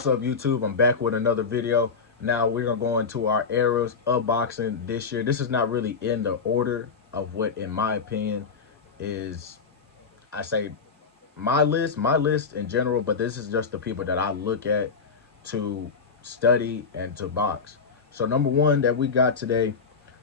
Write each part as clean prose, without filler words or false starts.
What's up, YouTube? I'm back with another video. Now we're gonna go into our eras of boxing this year. This is not really in the order of what, in my opinion, is, I say, my list in general, but this is just the people that I look at to study and to box. So number one that we got today,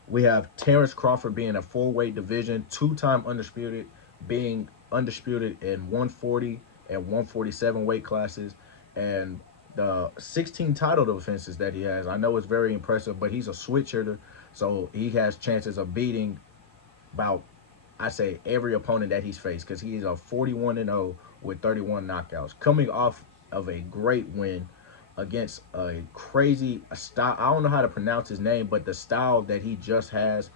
we have Terrance Crawford being a four-weight division, two-time undisputed, being undisputed in 140 and 147 weight classes, and the 16 title defenses that he has. I know it's very impressive, but he's a switch hitter, so he has chances of beating about, I say, every opponent that he's faced, because he's a 41-0 with 31 knockouts, coming off of a great win against a crazy style. I don't know how to pronounce his name, but the style that he just has,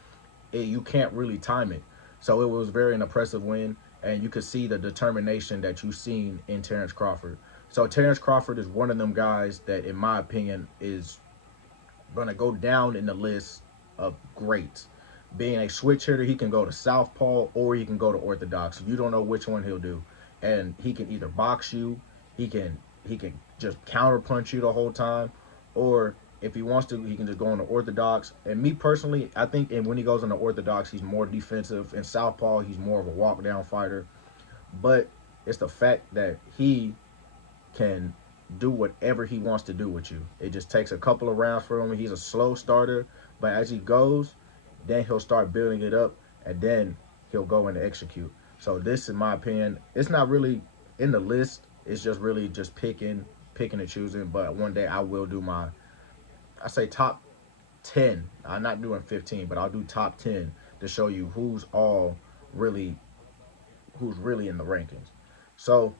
you can't really time it. So it was very an impressive win, and you could see the determination that you've seen in Terrance Crawford. So Terrance Crawford is one of them guys that, in my opinion, is going to go down in the list of greats. Being a switch hitter, he can go to southpaw or he can go to orthodox. You don't know which one he'll do. And he can either box you, he can just counter punch you the whole time, or if he wants to, he can just go into orthodox. And me personally, I think, and when he goes into orthodox, he's more defensive. In southpaw, he's more of a walk down fighter. But it's the fact that he can do whatever he wants to do with you. It just takes a couple of rounds for him. He's a slow starter, but as he goes, then he'll start building it up, and then he'll go and execute. So this, in my opinion, it's not really in the list. It's just really just picking and choosing. But one day I will do my, I say, top 10. I'm not doing 15, but I'll do top 10 to show you who's really in the rankings. So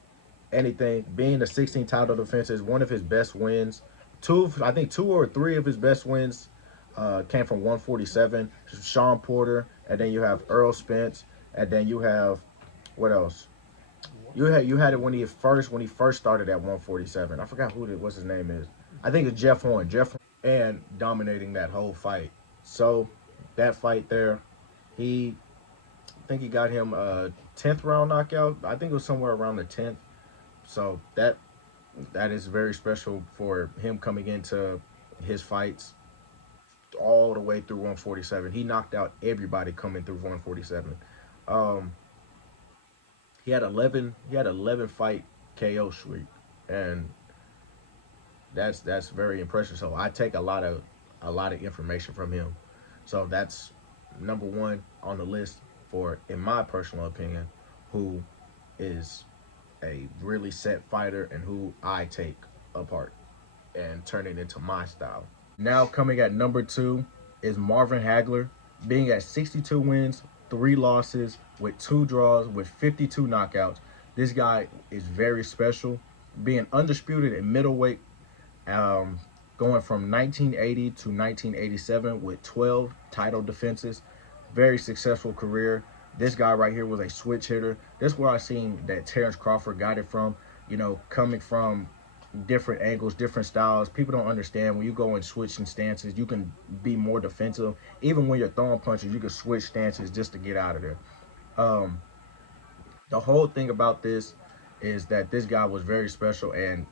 anything, being the 16 title defenses, one of his best wins. I think two or three of his best wins came from 147. Sean Porter, and then you have Earl Spence, and then you have, what else? You had it when he first started at 147. I forgot what's his name is. I think it's Jeff Horn. And dominating that whole fight. So that fight there, I think he got him a 10th round knockout. I think it was somewhere around the 10th. So that is very special for him coming into his fights all the way through 147. He knocked out everybody coming through 147. He had 11 fight KO streak, and that's very impressive. So I take a lot of information from him. So that's number one on the list for, in my personal opinion, who is a really set fighter and who I take apart and turn it into my style. Now coming at number 2 is Marvin Haggler, being at 62 wins, 3 losses, with 2 draws, with 52 knockouts. This guy is very special, being undisputed in middleweight, going from 1980 to 1987 with 12 title defenses. Very successful career. This guy right here was a switch hitter. That's where I seen that Terrance Crawford got it from. You know, coming from different angles, different styles. People don't understand when you go and switching stances, you can be more defensive. Even when you're throwing punches, you can switch stances just to get out of there. The whole thing about this is that this guy was very special, and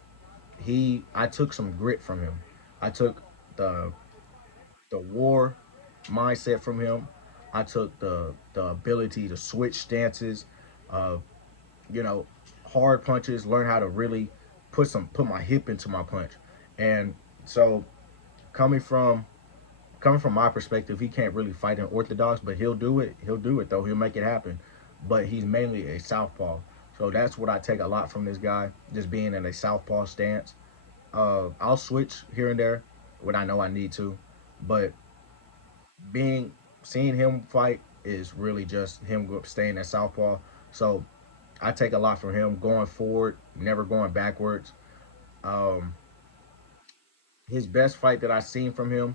I took some grit from him. I took the war mindset from him. I took the ability to switch stances, you know, hard punches, learn how to really put my hip into my punch. And so coming from my perspective, he can't really fight in orthodox, but he'll do it. He'll do it though. He'll make it happen. But he's mainly a southpaw. So that's what I take a lot from this guy, just being in a southpaw stance. I'll switch here and there when I know I need to, but seeing him fight is really just him staying at southpaw. So I take a lot from him, going forward, never going backwards. His best fight that I seen from him,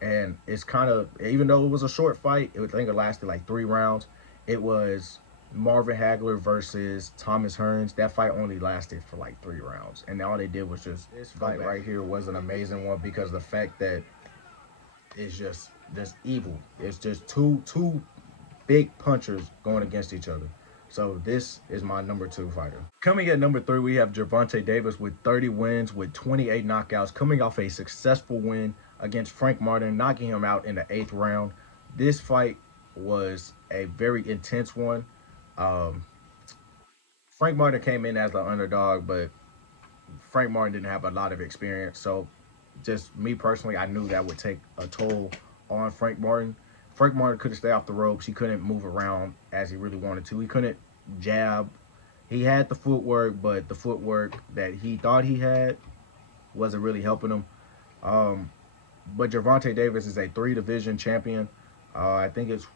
and it's kind of, even though it was a short fight, I think it lasted like 3 rounds. It was Marvin Haggler versus Thomas Hearns. That fight only lasted for like 3 rounds, and all they did was just, this fight right here was an amazing one, because the fact that it's just evil. It's just two big punchers going against each other. So this is my number 2 fighter. Coming at number 3, we have Gervonta Davis with 30 wins with 28 knockouts, coming off a successful win against Frank Martin, knocking him out in the 8th round. This fight was a very intense one. Um, Frank Martin came in as the underdog, but Frank Martin didn't have a lot of experience. So just me personally, I knew that would take a toll on Frank Martin. Frank Martin couldn't stay off the ropes. He couldn't move around as he really wanted to. He couldn't jab. He had the footwork, but the footwork that he thought he had wasn't really helping him. Um, but Gervonta Davis is a 3 division champion. I think it's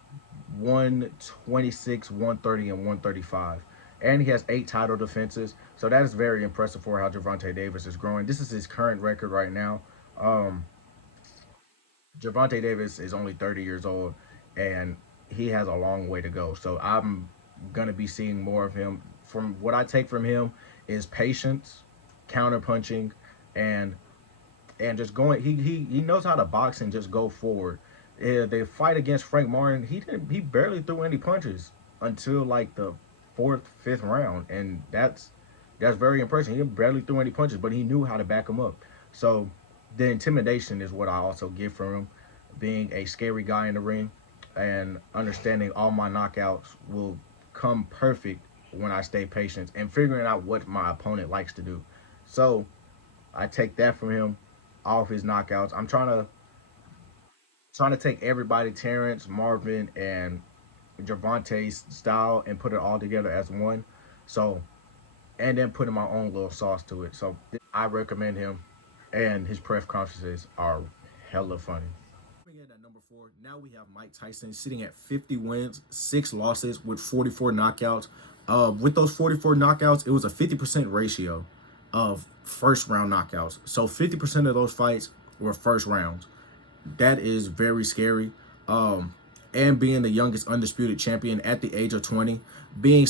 126, 130, and 135. And he has 8 title defenses. So that is very impressive for how Gervonta Davis is growing. This is his current record right now. Um, Gervonta Davis is only 30 years old, and he has a long way to go. So I'm gonna be seeing more of him. From what I take from him is patience, counter punching, and just going. He knows how to box and just go forward. The fight against Frank Martin, he barely threw any punches until like the 4th, 5th round, and that's very impressive. He barely threw any punches, but he knew how to back him up. So the intimidation is what I also get from him, being a scary guy in the ring, and understanding all my knockouts will come perfect when I stay patient and figuring out what my opponent likes to do. So I take that from him, all of his knockouts. I'm trying to take everybody, Terrance, Marvin, and Gervonta's style, and put it all together as one. So, and then putting my own little sauce to it. So I recommend him, and his press conferences are hella funny. Coming in at number 4, now we have Mike Tyson sitting at 50 wins, 6 losses with 44 knockouts. With those 44 knockouts, it was a 50% ratio of first round knockouts. So 50% of those fights were first rounds. That is very scary. And being the youngest undisputed champion at the age of 20, being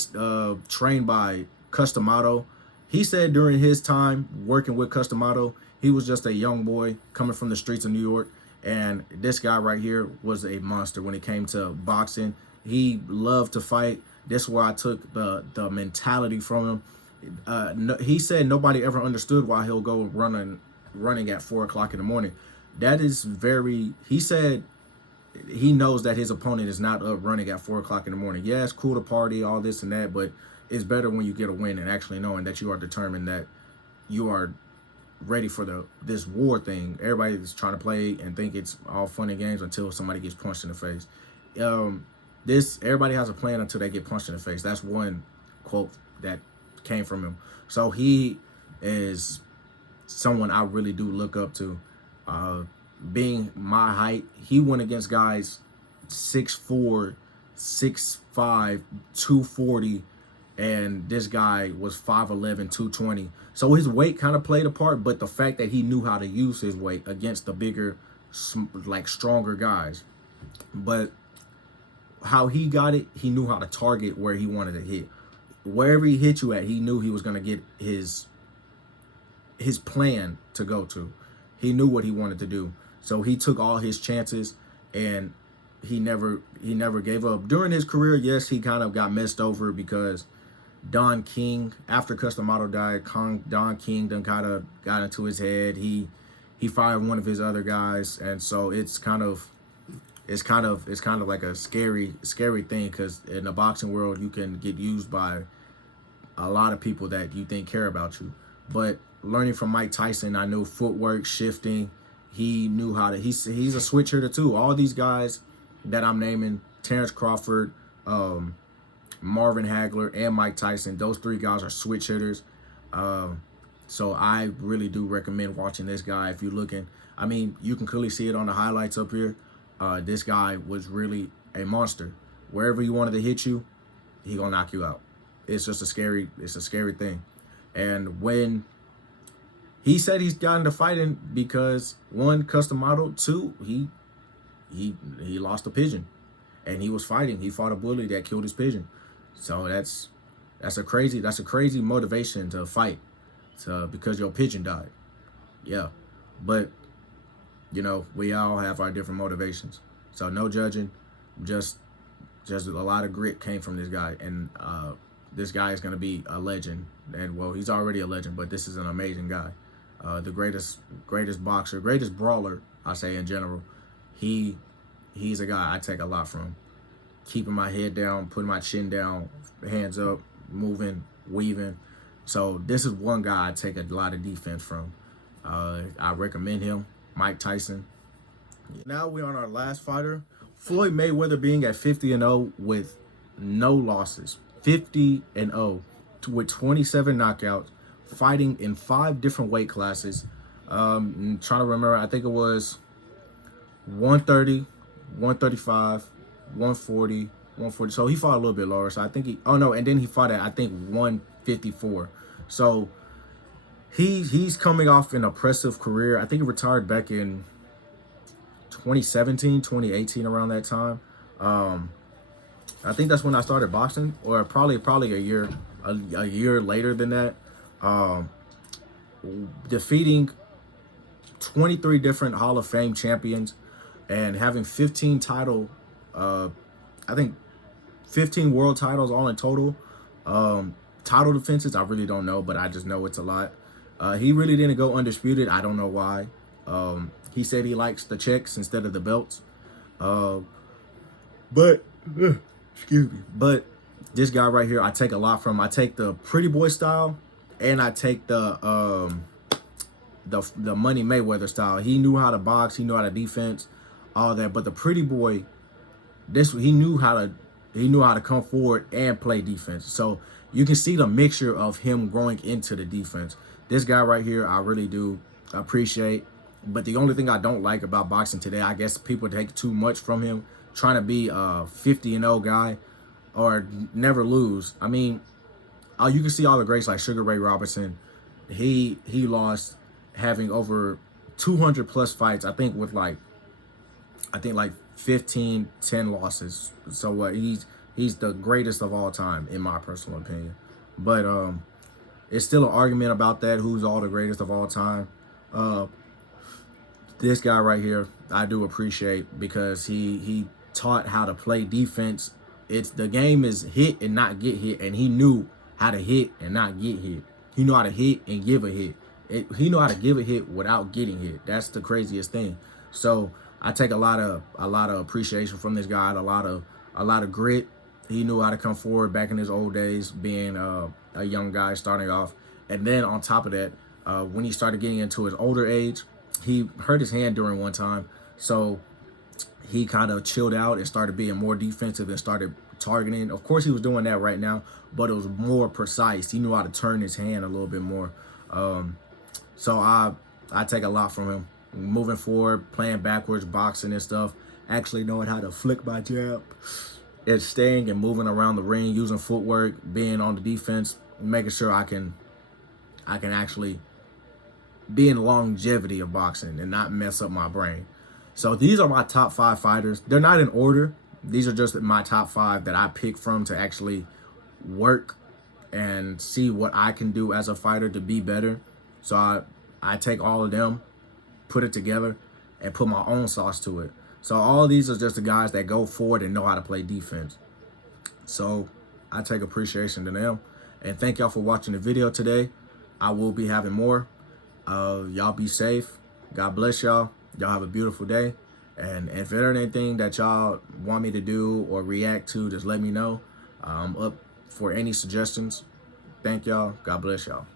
trained by Customato, he said during his time working with Customato, he was just a young boy coming from the streets of New York. And this guy right here was a monster when it came to boxing. He loved to fight. That's where I took the mentality from him. No, he said nobody ever understood why he'll go running at 4 o'clock in the morning. That is very, he said he knows that his opponent is not up running at 4 o'clock in the morning. Yeah, it's cool to party, all this and that, but it's better when you get a win and actually knowing that you are determined, that you are ready for this war thing. Everybody is trying to play and think it's all fun and games until somebody gets punched in the face. Everybody has a plan until they get punched in the face. That's one quote that came from him. So he is someone I really do look up to. Being my height, he went against guys 6'4", 6'5", 240, and this guy was 5'11", 220. So his weight kind of played a part, but the fact that he knew how to use his weight against the bigger, like stronger guys. But how he got it, he knew how to target where he wanted to hit. Wherever he hit you at, he knew he was going to get his plan to go to. He knew what he wanted to do. So he took all his chances, and he never gave up. During his career, yes, he kind of got messed over because Don King, after Customato died, Don King done kind of got into his head. He fired one of his other guys, and so it's kind of like a scary thing, because in the boxing world you can get used by a lot of people that you think care about you. But learning from Mike Tyson, I knew footwork, shifting. He knew how to. He's a switch hitter too. All these guys that I'm naming, Terrance Crawford, Marvin Haggler, and Mike Tyson, those 3 guys are switch hitters. So I really do recommend watching this guy if you're looking. I mean, you can clearly see it on the highlights up here. This guy was really a monster. Wherever he wanted to hit you, he gonna knock you out. It's a scary thing. And when he said he's got into fighting because 1, Customato, 2, he lost a pigeon, and he was fighting. He fought a bully that killed his pigeon. So that's a crazy motivation to fight, because your pigeon died. Yeah, but you know, we all have our different motivations. So no judging, just Just a lot of grit came from this guy, and this guy is going to be a legend. And well, he's already a legend, but this is an amazing guy. The greatest boxer, greatest brawler, I say in general. He's a guy I take a lot from. Keeping my head down, putting my chin down, hands up, moving, weaving. So this is one guy I take a lot of defense from. I recommend him, Tyson. Now we're on our last fighter, Floyd Mayweather, being at 50-0 with no losses. 50-0 with 27 knockouts, fighting in 5 different weight classes. I'm trying to remember, I think it was 130, 135, 140, 140. So he fought a little bit lower. So I think and then he fought at, I think, 154. So he's coming off an impressive career. I think he retired back in 2017, 2018, around that time. I think that's when I started boxing, or probably a year later than that. Defeating 23 different Hall of Fame champions and having 15 title, I think 15 world titles all in total. Title defenses, I really don't know, but I just know it's a lot. He really didn't go undisputed. I don't know why. He said he likes the checks instead of the belts. But excuse me. But this guy right here, I take a lot from. I take the pretty boy style, and I take the Money Mayweather style. He knew how to box. He knew how to defense, all that. But the pretty boy, he knew how to come forward and play defense. So you can see the mixture of him growing into the defense. This guy right here, I really do appreciate. But the only thing I don't like about boxing today, I guess people take too much from him, trying to be a 50-0 guy or never lose. I mean, you can see all the greats like Sugar Ray Robinson. He lost, having over 200 plus fights, I think, with like 15, 10 losses. So what, he's the greatest of all time, in my personal opinion. But it's still an argument about that, who's all the greatest of all time. This guy right here, I do appreciate, because he taught how to play defense. The game is hit and not get hit, and he knew how to hit and not get hit. He knew how to hit and give a hit. He knew how to give a hit without getting hit. That's the craziest thing. So I take a lot of appreciation from this guy. A lot of grit. He knew how to come forward back in his old days, being a young guy starting off. And then on top of that, when he started getting into his older age, he hurt his hand during one time. So he kind of chilled out and started being more defensive and started targeting. Of course, he was doing that right now, but it was more precise. He knew how to turn his hand a little bit more. So I take a lot from him. Moving forward, playing backwards, boxing and stuff, actually knowing how to flick my jab, and staying and moving around the ring, using footwork, being on the defense, making sure I can actually be in longevity of boxing and not mess up my brain. So these are my top 5 fighters. They're not in order. These are just my top 5 that I pick from to actually work and see what I can do as a fighter to be better. So I take all of them, put it together, and put my own sauce to it. So all of these are just the guys that go forward and know how to play defense. So I take appreciation to them. And thank y'all for watching the video today. I will be having more. Y'all be safe. God bless y'all. Y'all have a beautiful day. And if there's anything that y'all want me to do or react to, just let me know. I'm up for any suggestions. Thank y'all. God bless y'all.